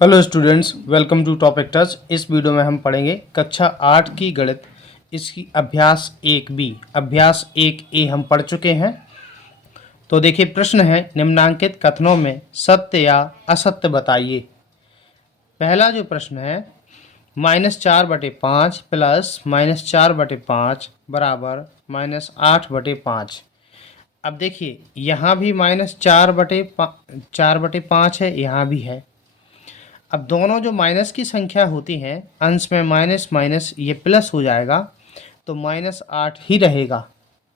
Hello students, welcome to topic touch. इस video में हम पढ़ेंगे कक्षा 8 की गणित, इसकी अभ्यास 1B, अभ्यास 1A हम पढ़ चुके हैं। तो देखिए, प्रश्न है निम्नांकित कथनों में सत्य या असत्य बताइए। पहला जो प्रश्न है, -4/5 प्लस -4/5 बराबर -8/5। अब देखिए, यहाँ भी -4/5 है, यहाँ भी है। अब दोनों जो माइनस की संख्या होती हैं, अंश में माइनस माइनस ये प्लस हो जाएगा, तो -8 ही रहेगा।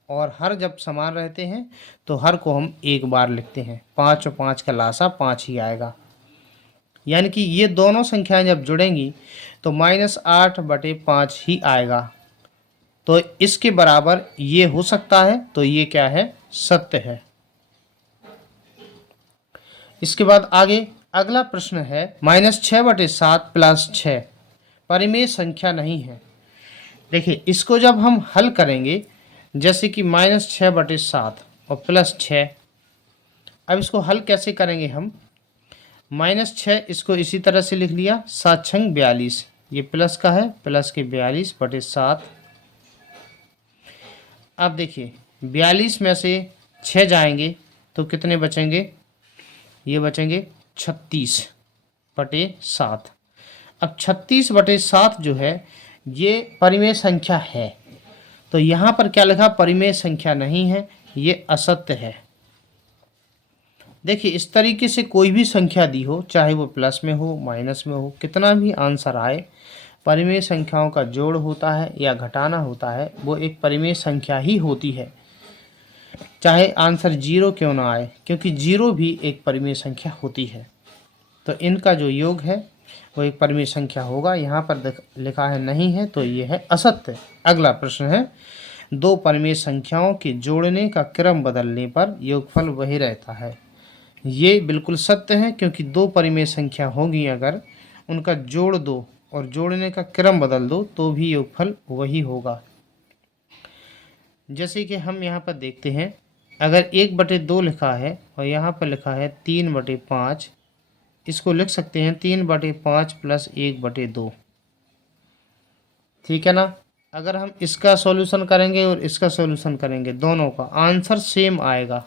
और हर जब समान रहते हैं तो हर को हम एक बार लिखते हैं। 5 और 5 का लासा 5 ही आएगा। यानी कि ये दोनों संख्याएं जब जुड़ेंगी तो -8/5 ही आएगा। तो इसके बराबर ये हो सकता है, तो ये क्या है, सत्य है। इसके बाद आगे अगला प्रश्न है, -6/7 प्लस 6 परिमेय संख्या नहीं है। देखिए, इसको जब हम हल करेंगे, जैसे कि -6/7 और +6, अब इसको हल कैसे करेंगे हम। -6 इसको इसी तरह से लिख लिया, 7×6 42, ये प्लस का है, प्लस के 42/7। अब देखिए, 42 में से 6 जाएंगे तो कितने बचेंगे, ये बचेंगे 36/7। अब 36/7 जो है ये परिमेय संख्या है, तो यहाँ पर क्या लिखा, परिमेय संख्या नहीं है, ये असत्य है। देखिए, इस तरीके से कोई भी संख्या दी हो, चाहे वो प्लस में हो माइनस में हो, कितना भी आंसर आए, परिमेय संख्याओं का जोड़ होता है या घटाना होता है, वो एक परिमेय संख्या ही होती है। चाहे आंसर 0 क्यों ना आए, क्योंकि 0 भी एक परिमेय संख्या होती है। तो इनका जो योग है वो एक परिमेय संख्या होगा। यहाँ पर लिखा है नहीं है, तो ये है असत्य। अगला प्रश्न है, दो परिमेय संख्याओं के जोड़ने का क्रम बदलने पर योगफल वही रहता है। ये बिल्कुल सत्य है, क्योंकि दो परिमेय संख्या होगी, अगर उनका जोड़ दो और जोड़ने का क्रम बदल दो तो भी योगफल वही होगा। जैसे कि हम यहाँ पर देखते हैं, अगर 1/2 लिखा है और यहाँ पर लिखा है 3/5, इसको लिख सकते हैं 3/5 प्लस 1/2, ठीक है ना। अगर हम इसका सॉल्यूशन करेंगे और इसका सॉल्यूशन करेंगे, दोनों का आंसर सेम आएगा।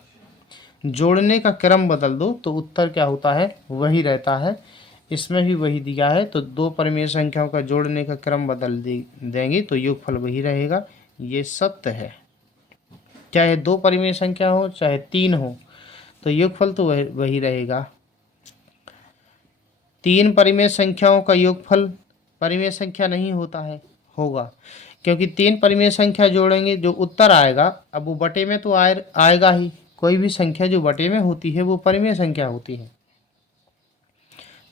जोड़ने का क्रम बदल दो तो उत्तर क्या होता है, वही रहता है। इसमें भी वही दिया है, तो दो परिमेय संख्याओं का जोड़ने का क्रम बदल देंगे तो योगफल वही रहेगा। ये सत्य है। चाहे दो परिमेय संख्या हो चाहे 3 हो, तो योगफल तो वही रहेगा। 3 परिमेय संख्याओं का योगफल परिमेय संख्या नहीं होता है, होगा, क्योंकि 3 परिमेय संख्या जोड़ेंगे, जो उत्तर आएगा, अब वो बटे में तो आएगा ही। कोई भी संख्या जो बटे में होती है वो परिमेय संख्या होती है।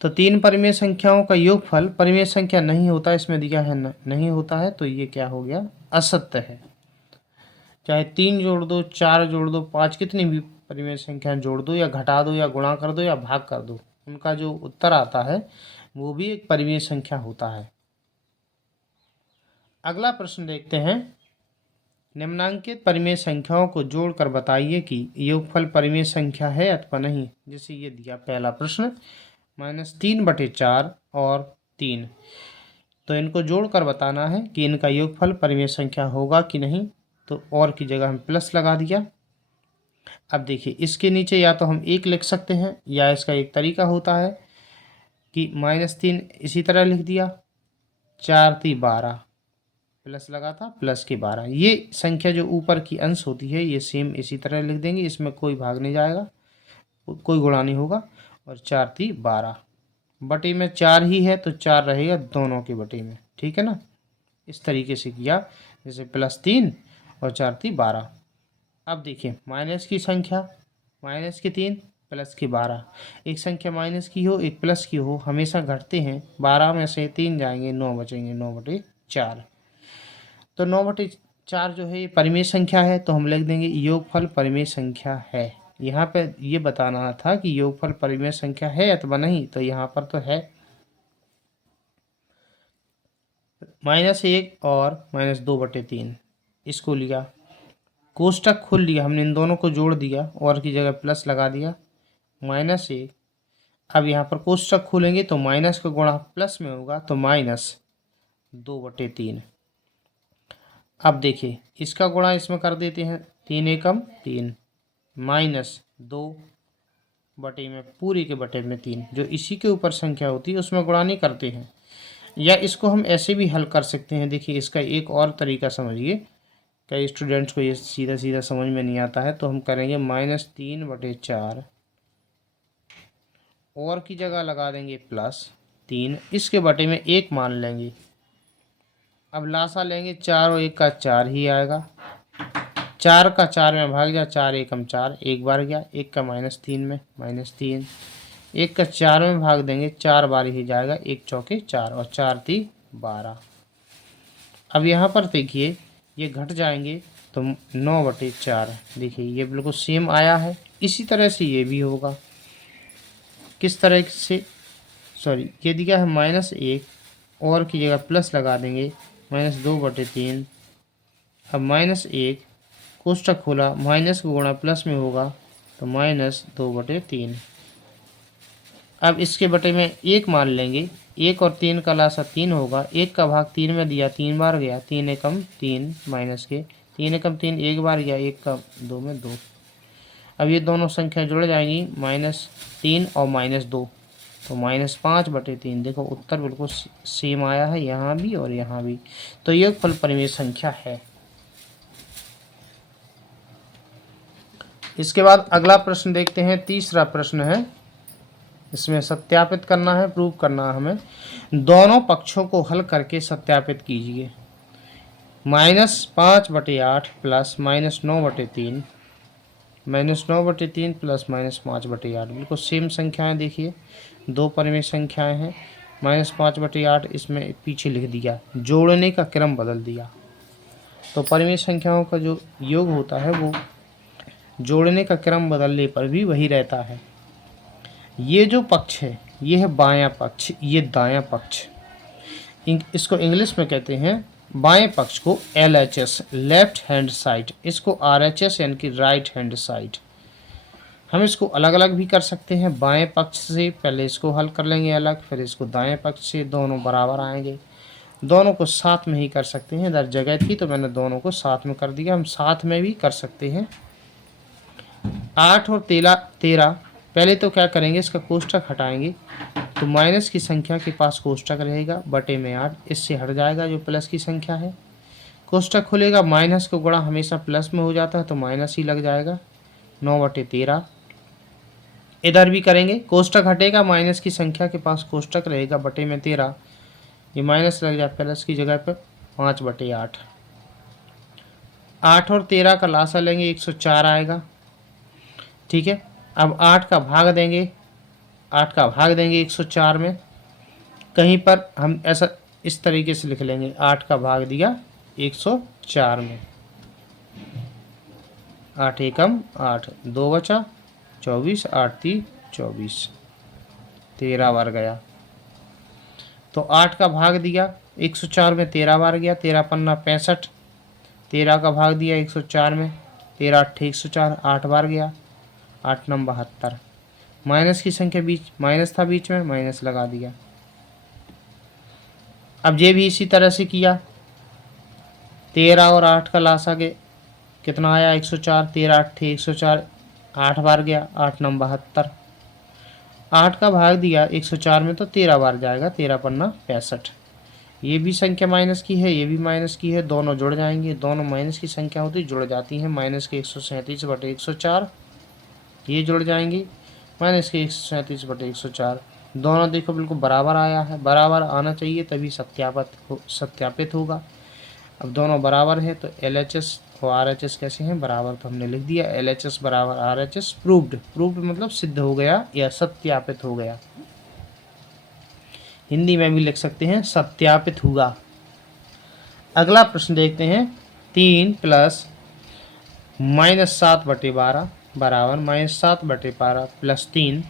तो 3 परिमेय संख्याओं का योगफल परिमेय संख्या नहीं होता, इसमें दिया है नहीं होता है, तो ये क्या हो गया, असत्य है। चाहे 3 जोड़ दो, 4 जोड़ दो, 5, कितनी भी परिमेय संख्या जोड़ दो या घटा दो या गुणा कर दो या भाग कर दो, उनका जो उत्तर आता है वो भी एक परिमेय संख्या होता है। अगला प्रश्न देखते हैं, निम्नांकित परिमेय संख्याओं को जोड़कर बताइए कि योगफल परिमेय संख्या है अथवा नहीं। जैसे ये दिया पहला प्रश्न, -3/4 और 3, तो इनको जोड़कर बताना है कि इनका योगफल परिमेय संख्या होगा कि नहीं। तो और की जगह हम प्लस लगा दिया। अब देखिए, इसके नीचे या तो हम 1 लिख सकते हैं, या इसका एक तरीका होता है कि -3 इसी तरह लिख दिया, 4×3 12, प्लस लगा था, प्लस के 12। ये संख्या जो ऊपर की अंश होती है ये सेम इसी तरह लिख देंगे, इसमें कोई भाग नहीं जाएगा, कोई गुणा नहीं होगा। और 4×3 12, बटे में 4 ही है तो 4 रहेगा दोनों के बटे में, ठीक है ना। इस तरीके से किया, जैसे +3 और 4×3 12। अब देखिए, माइनस की संख्या, -3 +के 12, एक संख्या माइनस की हो एक प्लस की हो, हमेशा घटते हैं। 12 में से 3 जाएंगे, 9 बचेंगे, 9/4। तो 9/4 जो है ये परिमेय संख्या है, तो हम लिख देंगे योगफल परिमेय संख्या है। यहाँ पे ये बताना था कि योगफल परिमेय संख्या है अथवा नहीं, तो यहाँ पर तो है। -1 और -2/3, इसको लिया, कोष्टक खोल लिया, हमने इन दोनों को जोड़ दिया और की जगह प्लस लगा दिया, -1। अब यहाँ पर कोष्टक खोलेंगे तो माइनस का गुणा प्लस में होगा तो -2/3। अब देखिए इसका गुणा इसमें कर देते हैं, 3 एकम 3 -2 बटे में पूरी के बटे में 3, जो इसी के ऊपर संख्या होती है उसमें गुणा नहीं करते हैं। या इसको हम ऐसे भी हल कर सकते हैं। देखिए इसका एक और तरीका समझिए, कई स्टूडेंट्स को ये सीधा सीधा समझ में नहीं आता है, तो हम करेंगे -3/4 और की जगह लगा देंगे +3, इसके बटे में 1 मान लेंगे। अब लासा लेंगे 4 और 1 का 4 ही आएगा। 4 का 4 में भाग जा, 4 एकम 4, एक बार गया, 1 का -3 में -3, 1 का 4 में भाग देंगे, 4 बार ही जाएगा, 1 चौके 4 और 4 × 3 = 12। अब यहाँ पर देखिए ये घट जाएंगे तो 9/4। देखिए ये बिल्कुल सेम आया है। इसी तरह से ये भी होगा। किस तरह से, सॉरी ये दिया है -1 और की जगह प्लस लगा देंगे, -2/3। अब -1 कोष्टक खोला, माइनस का गुणा प्लस में होगा तो -2/3। अब इसके बटे में 1 मान लेंगे, 1 और 3 का लासा 3 होगा, 1 का भाग 3 में दिया, 3 बार गया, 3 एकम 3 माइनस के 3 एकम 3 एक बार गया, 1 का 2 में 2। अब ये दोनों संख्या जुड़ जाएंगी, -3 और -2 तो -5/3। देखो उत्तर बिल्कुल सेम आया है यहाँ भी और यहाँ भी, तो योगफल परिमेय संख्या है। इसके बाद अगला प्रश्न देखते हैं। तीसरा प्रश्न है, इसमें सत्यापित करना है, प्रूव करना है हमें। दोनों पक्षों को हल करके सत्यापित कीजिए। -5/8 प्लस -9/3, -9/3 प्लस -5/8 बिल्कुल सेम संख्याएं। देखिए दो परिमेय संख्याएं हैं। -5/8 इसमें पीछे लिख दिया, जोड़ने का क्रम बदल दिया। तो परिमेय संख्याओं का जो योग होता है वो जोड़ने का क्रम बदलने पर भी वही रहता है। ये जो पक्ष है ये है बायां पक्ष, ये दायां पक्ष। इसको इंग्लिश में कहते हैं, बाएं पक्ष को LHS लेफ्ट हैंड साइड, इसको RHS यानी कि राइट हैंड साइड। हम इसको अलग अलग भी कर सकते हैं। बाएं पक्ष से पहले इसको हल कर लेंगे अलग, फिर इसको दाएं पक्ष से, दोनों बराबर आएंगे। दोनों को साथ में ही कर सकते हैं, इधर जगह थी तो मैंने दोनों को साथ में कर दिया। हम साथ में भी कर सकते हैं। 8 और 13 पहले तो क्या करेंगे, इसका कोष्टक हटाएंगे तो माइनस की संख्या के पास कोष्टक रहेगा, बटे में 8 इससे हट जाएगा जो प्लस की संख्या है। कोष्टक खुलेगा, माइनस का गुणा हमेशा प्लस में हो जाता है तो माइनस ही लग जाएगा, 9/13। इधर भी करेंगे, कोष्टक हटेगा, माइनस की संख्या के पास कोष्टक रहेगा, बटे में 13, ये माइनस लग जाए प्लस की जगह पर, 5/8। 8 और 13 का लासा लेंगे, 104 आएगा। ठीक है, अब 8 का भाग देंगे, 8 का भाग देंगे 104 में। कहीं पर हम ऐसा इस तरीके से लिख लेंगे, 8 का भाग दिया 104 में, 8 एकम 8, 2 बचा 24, 8 3 24, 13 बार गया। तो 8 का भाग दिया 104 में, 13 बार गया, 13 पन्ना 65, 13 का भाग दिया 104 में, 13 8 104, 8 बार गया, 8 9 72। माइनस की संख्या बीच, माइनस था बीच में, माइनस लगा दिया। अब ये भी इसी तरह से किया, 13 और 8 का लासा के कितना आया 104, 13 8 104, 8 बार गया, 8 9 72। 8 का भाग दिया 104 में तो 13 बार जाएगा, 13 पन्ना 65। ये भी संख्या माइनस की है, ये भी माइनस की है, दोनों जुड़ जाएंगे। दोनों माइनस की संख्या होती जुड़ जाती हैं। माइनस के 137/104 ये जुड़ जाएंगे, माइनस के 137/104। दोनों देखो बिल्कुल बराबर आया है, बराबर आना चाहिए तभी सत्यापित होगा। अब दोनों बराबर है तो LHS और RHS कैसे हैं, बराबर, तो हमने लिख दिया LHS बराबर RHS। प्रूव्ड, प्रूव्ड मतलब सिद्ध हो गया या सत्यापित हो गया। हिंदी में भी लिख सकते हैं सत्यापित हुआ। अगला प्रश्न देखते हैं, 3 प्लस -7/12 बराबर -7/12 प्लस 3।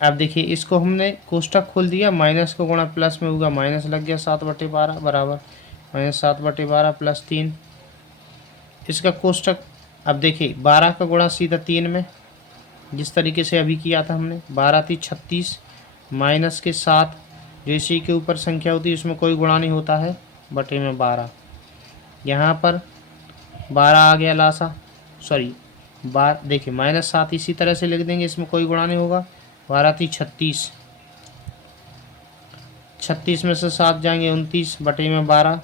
अब देखिए इसको हमने कोष्टक खोल दिया, माइनस को गुणा प्लस में होगा, माइनस लग गया 7/12 बराबर -7/12 प्लस 3। इसका कोष्टक, अब देखिए 12 का गुणा सीधा 3 में, जिस तरीके से अभी किया था हमने। 12 × 36 माइनस के 7, जो इसी के ऊपर संख्या होती है उसमें कोई गुणा नहीं होता है, बटे में 12। यहाँ पर 12 आ गया लासा, सॉरी देखिए -7 इसी तरह से लिख देंगे, इसमें कोई गुणा नहीं होगा। 12 × 36, 36 में से 7 जाएंगे 29, बटे में 12।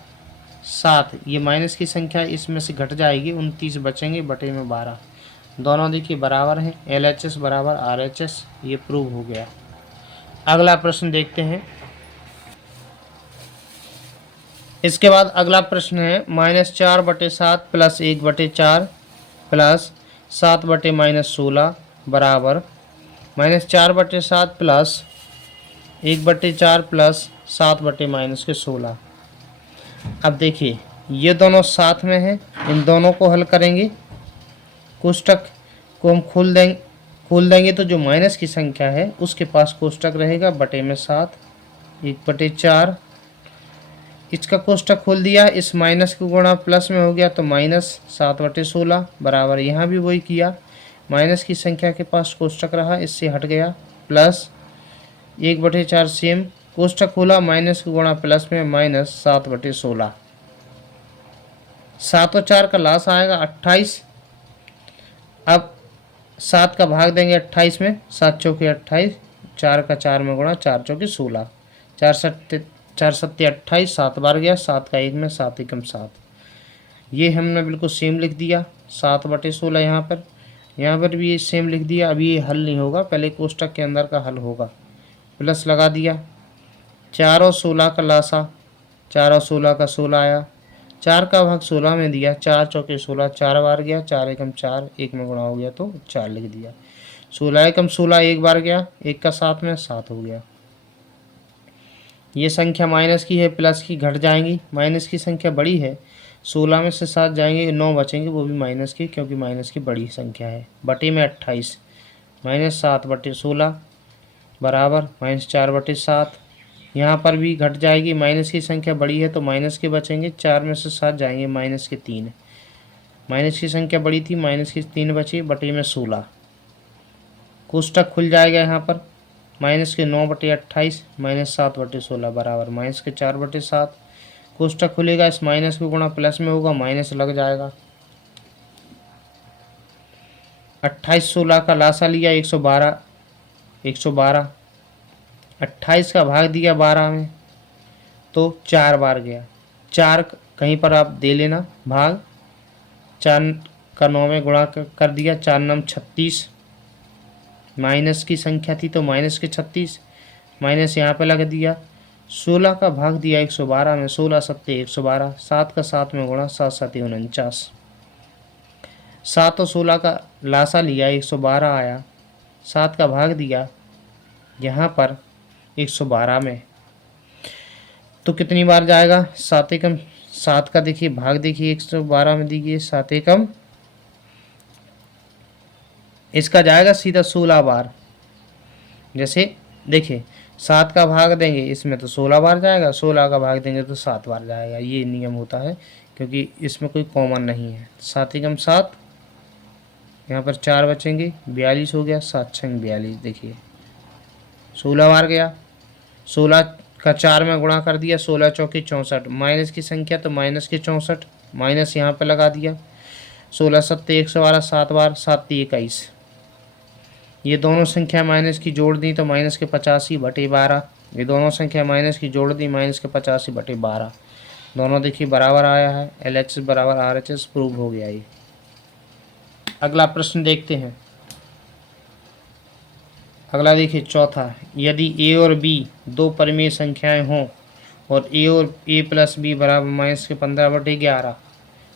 7 ये माइनस की संख्या इसमें से घट जाएगी, 29 बचेंगे, बटे में 12। दोनों देखिए बराबर हैं, LHS बराबर RHS, ये प्रूव हो गया। अगला प्रश्न देखते हैं। इसके बाद अगला प्रश्न है -4/7 + 1/4 प्लस 7/-16 बराबर -4/7 प्लस 1/4 प्लस 7/-16। अब देखिए ये दोनों साथ में हैं, इन दोनों को हल करेंगे। कोष्टक को हम खोल देंगे तो जो माइनस की संख्या है उसके पास कोष्टक रहेगा, बटे में 7, 1/4। इसका कोष्टक खोल दिया, इस माइनस को गुणा प्लस में हो गया तो -7/16 बराबर, यहाँ भी वही किया, माइनस की संख्या के पास कोष्टक रहा, इससे हट गया, प्लस 1/4 सेम, कोष्टक खोला, माइनस को गुणा प्लस में, -7/16। 7 और 4 का लास आएगा 28। अब 7 का भाग देंगे 28 में, 7 चौके 28, 4 का 4 में गुणा, 4 चौके 16, 4 सत्ते 28, 7 बार गया, 7 का 1 में, 7 एकम 7। ये हमने बिल्कुल सेम लिख दिया, 7/16 यहाँ पर भी ये सेम लिख दिया। अभी ये हल नहीं होगा, पहले कोष्टक के अंदर का हल होगा। प्लस लगा दिया, 4 और 16 का लासा, 4 और 16 का 16 आया, 4 का भाग 16 में दिया, 4 चौके 16, 4 बार गया, 4 एकम 4, 1 में गुणा हो गया तो 4 लिख दिया। 16 एकम 16 1 बार गया, 1 का 7 में 7 हो गया। ये संख्या माइनस की है, प्लस की घट जाएंगी, माइनस की संख्या बड़ी है, 16 में से 7 जाएंगे, 9 बचेंगे, वो भी माइनस की, क्योंकि माइनस की बड़ी संख्या है। बटे में 28, -7/16 बराबर -4/7। यहाँ पर भी घट जाएगी, माइनस की संख्या बड़ी है तो माइनस के बचेंगे, 4 में से 7 जाएंगे, -3। माइनस की संख्या बड़ी थी, -3 बची, बटे में 16। कोष्टक खुल जाएगा यहाँ पर, -9/28 -7/16 बराबर -4/7। कोष्टक खुलेगा, इस माइनस को गुणा प्लस में होगा, माइनस लग जाएगा। 28 16 का लासा लिया, 112, 28 का भाग दिया 12 में तो 4 बार गया, 4 कहीं पर आप दे लेना भाग, 4 का 9 में गुणा कर दिया, 4 9 36, माइनस की संख्या थी तो माइनस के 36, माइनस यहाँ पे लगा दिया। 16 का भाग दिया 112 में, 16 सत्ते 112, 7 का 7 में गुणा, 7 7 49। 7 और 16 का लासा लिया, 112 आया, 7 का भाग दिया यहाँ पर 112 में, तो कितनी बार जाएगा, 7 एकम 7 का देखिए भाग देखिए 112 में दीजिए, 7 एकम, इसका जाएगा सीधा 16 बार। जैसे देखिए 7 का भाग देंगे इसमें तो 16 बार जाएगा, 16 का भाग देंगे तो 7 बार जाएगा, ये नियम होता है, क्योंकि इसमें कोई कॉमन नहीं है। 7 एकम 7, यहाँ पर 4 बचेंगे, 42 हो गया, 7 छंग 42, देखिए 16 बार गया, 16 का 4 में गुणा कर दिया, 16 चौके 64, माइनस की संख्या तो माइनस के 64, माइनस यहाँ पे लगा दिया, 16 सत्ते 112, 7 बार, 7 21। ये दोनों संख्या माइनस की जोड़ दी तो माइनस के 85/12, ये दोनों संख्या माइनस की जोड़ दी, माइनस के 85/12, दोनों देखिए बराबर आया है, LHS बराबर RHS प्रूव हो गया ये। अगला प्रश्न देखते हैं। अगला देखिए चौथा, यदि a और b दो परिमेय संख्याएं हों और a और a + b बराबर -15/11,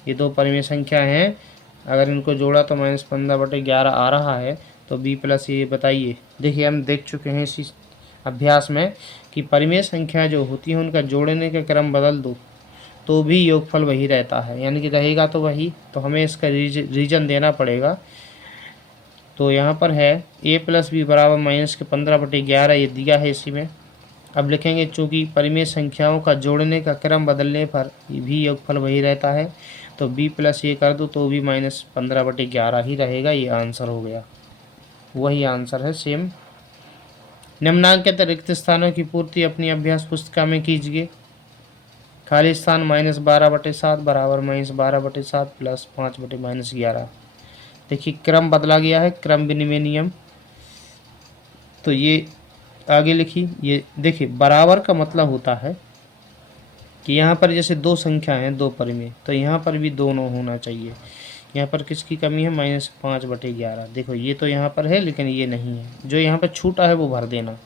ये दो परिमेय संख्या हैं, अगर इनको जोड़ा तो -15/11 आ रहा है, तो b + a बताइए। देखिए हम देख चुके हैं इसी अभ्यास में कि परिमेय संख्या जो होती है उनका जोड़ने का क्रम बदल दो तो भी योगफल वही रहता है, यानी कि रहेगा तो वही, तो हमें इसका रीजन देना पड़ेगा। तो यहाँ पर है a + b बराबर -15/11, ये दिया है इसी में। अब लिखेंगे चूँकि परिमेय संख्याओं का जोड़ने का क्रम बदलने पर भी योगफल वही रहता है, तो b + a कर दो तो भी -15/11 ही रहेगा, ये आंसर हो गया। वही आंसर है सेम। निम्नांकित रिक्त स्थानों की पूर्ति अपनी अभ्यास पुस्तिका में कीजिए। खाली स्थान -12/7 बराबर -12/7 प्लस 5/-11। देखिए क्रम बदला गया है, क्रम विनिमय नियम। तो ये आगे लिखिए। ये देखिए बराबर का मतलब होता है कि यहाँ पर जैसे दो संख्याएं हैं, दो परिमेय, तो यहाँ पर भी दोनों होना चाहिए। यहाँ पर किसकी कमी है? -5/11। देखो ये तो यहाँ पर है लेकिन ये नहीं है, जो यहाँ पर छूटा है वो भर देना।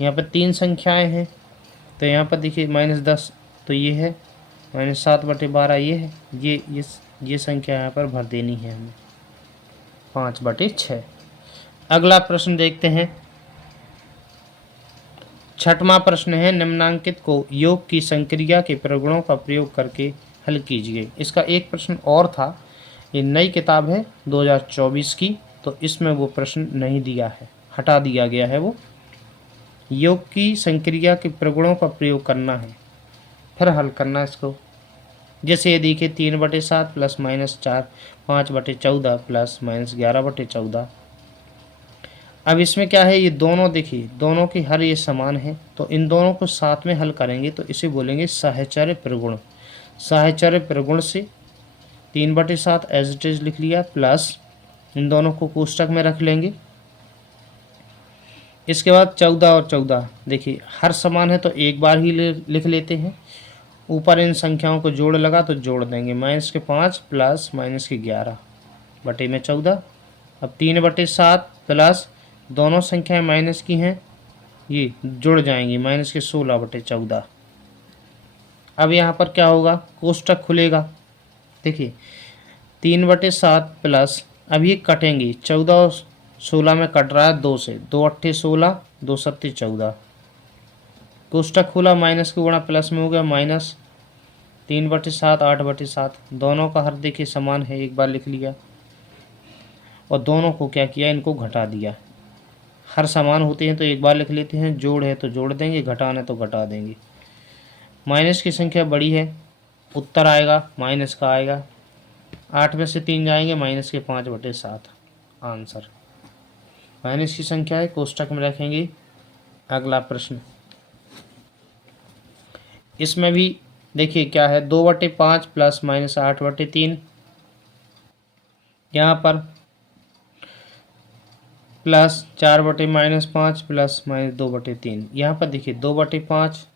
यहाँ पर तीन संख्याएं हैं तो यहाँ पर देखिए -10 तो ये है, -7/12 ये है, ये संख्या यहाँ पर भर देनी है हमें 5/6। अगला प्रश्न देखते हैं। छठवां प्रश्न है, निम्नांकित को योग की संक्रिया के प्रगुणों का प्रयोग करके हल कीजिए। इसका एक प्रश्न और था, ये नई किताब है 2024 की, तो इसमें वो प्रश्न नहीं दिया है, हटा दिया गया है। वो योग की संक्रिया के प्रगुणों का प्रयोग करना है, फिर हल करना इसको। जैसे ये देखिए 3/7 प्लस -4 5/14 प्लस -11/14। अब इसमें क्या है, ये दोनों देखिए दोनों की हर ये समान है, तो इन दोनों को साथ में हल करेंगे तो इसे बोलेंगे साहचर्य प्रगुण। साहचर्य प्रगुण से 3/7 एज इट इज लिख लिया, प्लस इन दोनों को कोष्टक में रख लेंगे। इसके बाद 14 और 14 देखिए हर समान है तो एक बार ही लिख लेते हैं। ऊपर इन संख्याओं को जोड़ लगा तो जोड़ देंगे, -5 प्लस -11/14। अब 3/7 प्लस दोनों संख्याएं माइनस की हैं, ये जुड़ जाएंगी, -16/14। अब यहाँ पर क्या होगा, कोष्टक खुलेगा। देखिए 3/7 प्लस, अब ये कटेंगे, 14 और 16 में कट रहा है 2 से, 2 8 16 2 7 14। कोष्टक खुला, माइनस के गुणा प्लस में हो गया, -3/7 8/7। दोनों का हर देखिए समान है, एक बार लिख लिया, और दोनों को क्या किया, इनको घटा दिया। हर समान होते हैं तो एक बार लिख लेते हैं, जोड़ है तो जोड़ देंगे, घटाना है तो घटा देंगे। माइनस की संख्या बड़ी है, उत्तर आएगा माइनस का आएगा। 8 में से 3 जाएंगे, -5/7 आंसर। माइनस की संख्या है, कोष्टक में रखेंगे। अगला प्रश्न, इसमें भी देखिए क्या है, 2/5 प्लस -8/3। यहाँ पर प्लस 4/-5 प्लस -2/3। यहाँ पर देखिए 2/5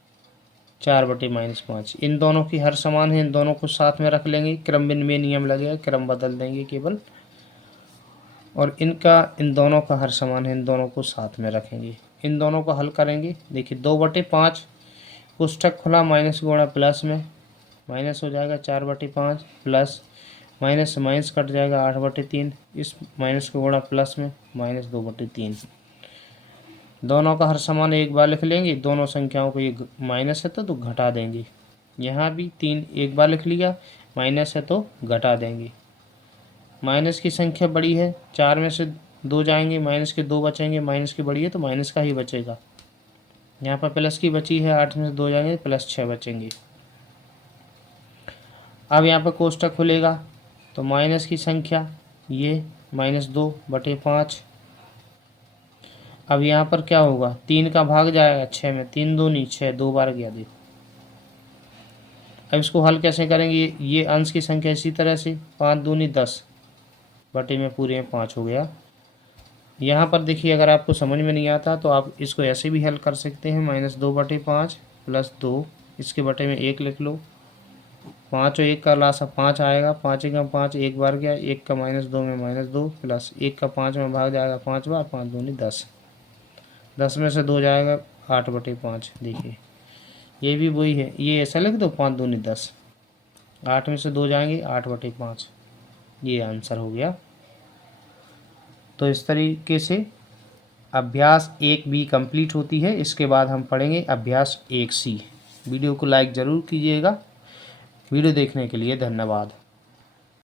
4/-5, इन दोनों की हर समान है, इन दोनों को साथ में रख लेंगे। क्रम विनिमय नियम लगेगा, क्रम बदल देंगे केवल, और इनका इन दोनों का हर समान है, इन दोनों को साथ में रखेंगे। इन दोनों को हल करेंगे। देखिए 2/5 कोष्टक खुला, माइनस गुणा प्लस में, माइनस हो जाएगा 4/5 प्लस माइनस से माइनस कट जाएगा 8/3, इस माइनस को गुणा प्लस में, -2/3। दोनों का हर समान एक बार लिख लेंगे, दोनों संख्याओं को, ये माइनस है तो घटा देंगे। यहाँ भी 3 एक बार लिख लिया, माइनस है तो घटा देंगे। माइनस की संख्या बड़ी है, 4 में से 2 जाएंगे, माइनस के 2 बचेंगे, माइनस की बड़ी है तो माइनस का ही बचेगा। यहाँ पर प्लस की बची है, 8 में से 2 जाएंगे, +6 बचेंगे। अब यहाँ पर कोष्टक खुलेगा तो माइनस की संख्या ये -2/5। अब यहाँ पर क्या होगा, 3 का भाग जाएगा 6 में, 3 दूनी 6, 2 बार गया। देखो अब इसको हल कैसे करेंगे, ये अंश की संख्या इसी तरह से, 5 दूनी 10 बटे में पूरे में 5 हो गया। यहाँ पर देखिए अगर आपको समझ में नहीं आता तो आप इसको ऐसे भी हल कर सकते हैं, -2/5 प्लस 2, इसके बटे में 1 लिख लो। 5 और 1 का लासा 5 आएगा, 5 का 5 एक बार गया, 1 का -2 में -2 प्लस 1 का 5 में भाग जाएगा 5 बार, 5 दूनी 10, 10 में से 2 जाएगा 8/5। देखिए ये भी वही है, ये ऐसा लिख दो, 5 दूनी 10, 8 में से 2 जाएंगे 8/5, ये आंसर हो गया। तो इस तरीके से अभ्यास 1B कंप्लीट होती है। इसके बाद हम पढ़ेंगे अभ्यास 1C। वीडियो को लाइक ज़रूर कीजिएगा। वीडियो देखने के लिए धन्यवाद।